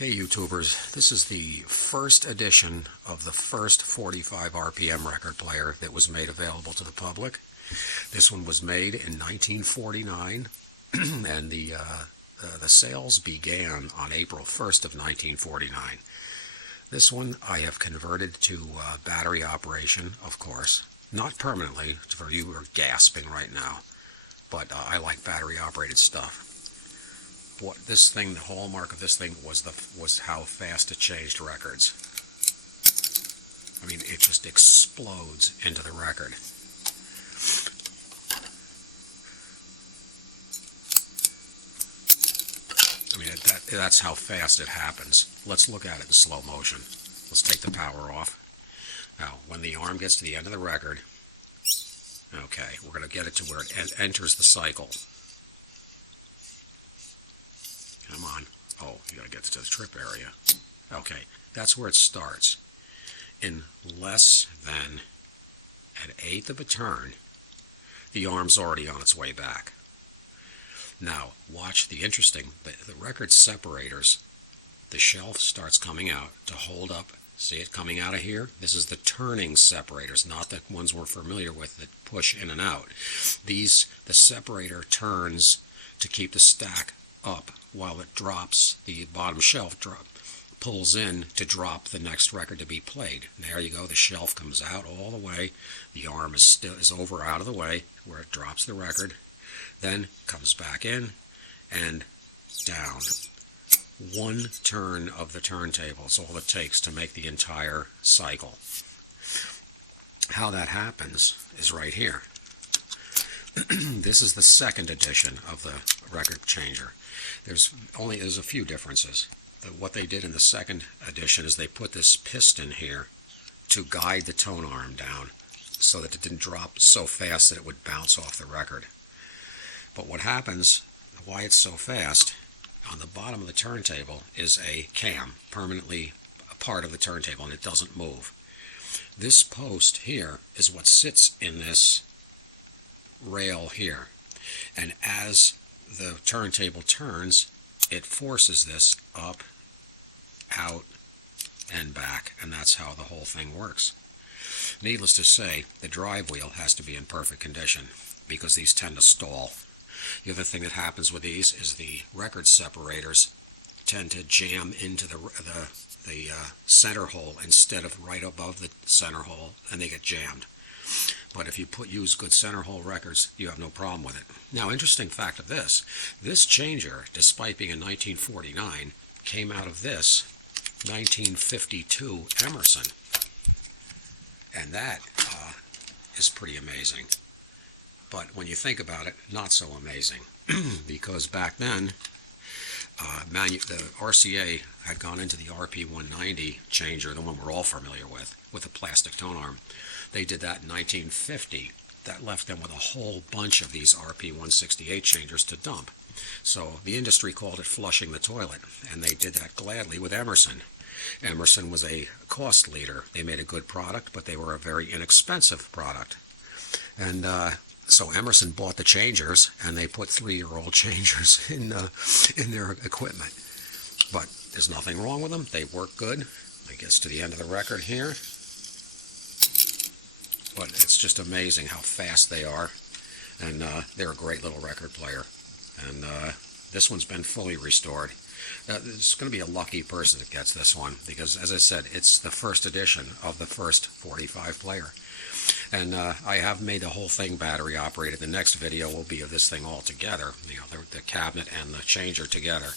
Okay, YouTubers, this is the first edition of the first 45 RPM record player that was made available to the public. This one was made in 1949, and the sales began on April 1st of 1949. This one I have converted to battery operation, of course. Not permanently, for you who are gasping right now, but I like battery operated stuff. What this thing, the hallmark of this thing was how fast it changed records. I mean, it just explodes into the record. I mean, that's how fast it happens. Let's look at it in slow motion. Let's take the power off. Now, when the arm gets to the end of the record, okay, we're going to get it to where it enters the cycle. Come on. Oh, you got to get to the trip area. Okay, that's where it starts. In less than an eighth of a turn, the arm's already on its way back. Now, watch the record separators. The shelf starts coming out to hold up. See it coming out of here? This is the turning separators, not the ones we're familiar with that push in and out. The separator turns to keep the stack up while it drops. The bottom shelf pulls in to drop the next record to be played. There you go. The shelf comes out all the way. The arm is over out of the way where it drops the record. Then comes back in and down. One turn of the turntable is all it takes to make the entire cycle. How that happens is right here. This is the second edition of the record changer. There's a few differences. What they did in the second edition is they put this piston here to guide the tone arm down so that it didn't drop so fast that it would bounce off the record. But what happens, why it's so fast, on the bottom of the turntable is a cam, permanently a part of the turntable, and it doesn't move. This post here is what sits in this rail here, and as the turntable turns, it forces this up, out, and back, and that's how the whole thing works. Needless to say, the drive wheel has to be in perfect condition because these tend to stall. The other thing that happens with these is the record separators tend to jam into the center hole instead of right above the center hole, and they get jammed. But if you use good center hole records, you have no problem with it. Now, interesting fact of this changer, despite being in 1949, came out of this 1952 Emerson. And that is pretty amazing. But when you think about it, not so amazing. Because back then, the RCA had gone into the RP-190 changer, the one we're all familiar with a plastic tone arm. They did that in 1950. That left them with a whole bunch of these RP-168 changers to dump. So the industry called it flushing the toilet, and they did that gladly with Emerson. Emerson was a cost leader. They made a good product, but they were a very inexpensive product. And so Emerson bought the changers, and they put 3-year-old changers in their equipment. But there's nothing wrong with them. They work good. It gets to the end of the record here. But it's just amazing how fast they are, and they're a great little record player. And this one's been fully restored. It's going to be a lucky person that gets this one, because, as I said, it's the first edition of the first 45 player. And I have made the whole thing battery operated. The next video will be of this thing all together, the cabinet and the changer together.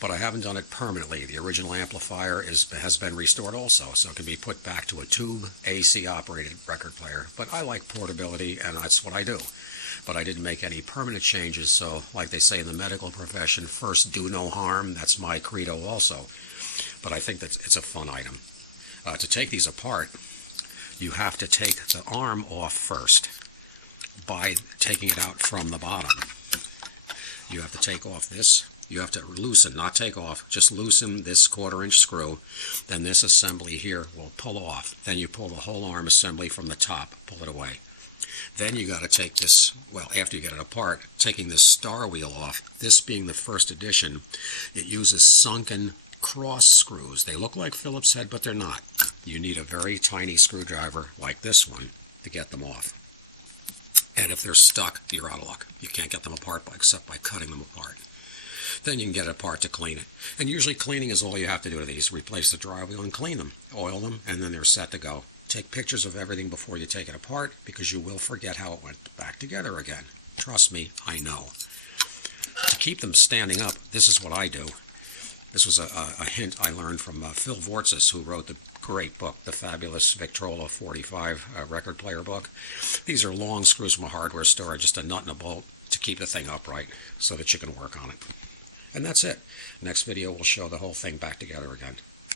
But I haven't done it permanently. The original amplifier has been restored also, so it can be put back to a tube AC operated record player. But I like portability, and that's what I do. But I didn't make any permanent changes, so like they say in the medical profession, first do no harm. That's my credo also. But I think that it's a fun item. To take these apart, you have to take the arm off first by taking it out from the bottom. You have to take off this. You have to loosen, not take off, just loosen this 1/4-inch screw. Then this assembly here will pull off. Then you pull the whole arm assembly from the top, pull it away. Then you got to take this, well, after you get it apart, taking this star wheel off. This being the first edition, it uses sunken cross screws. They look like Phillips head, but they're not. You need a very tiny screwdriver like this one to get them off. And if they're stuck, you're out of luck. You can't get them apart except by cutting them apart. Then you can get it apart to clean it. And usually cleaning is all you have to do to these. Replace the drywall wheel and clean them. Oil them, and then they're set to go. Take pictures of everything before you take it apart, because you will forget how it went back together again. Trust me, I know. To keep them standing up, this is what I do. This was a hint I learned from Phil Vortzis, who wrote the great book, the fabulous Victrola 45 record player book. These are long screws from a hardware store, just a nut and a bolt to keep the thing upright so that you can work on it. And that's it. Next video will show the whole thing back together again.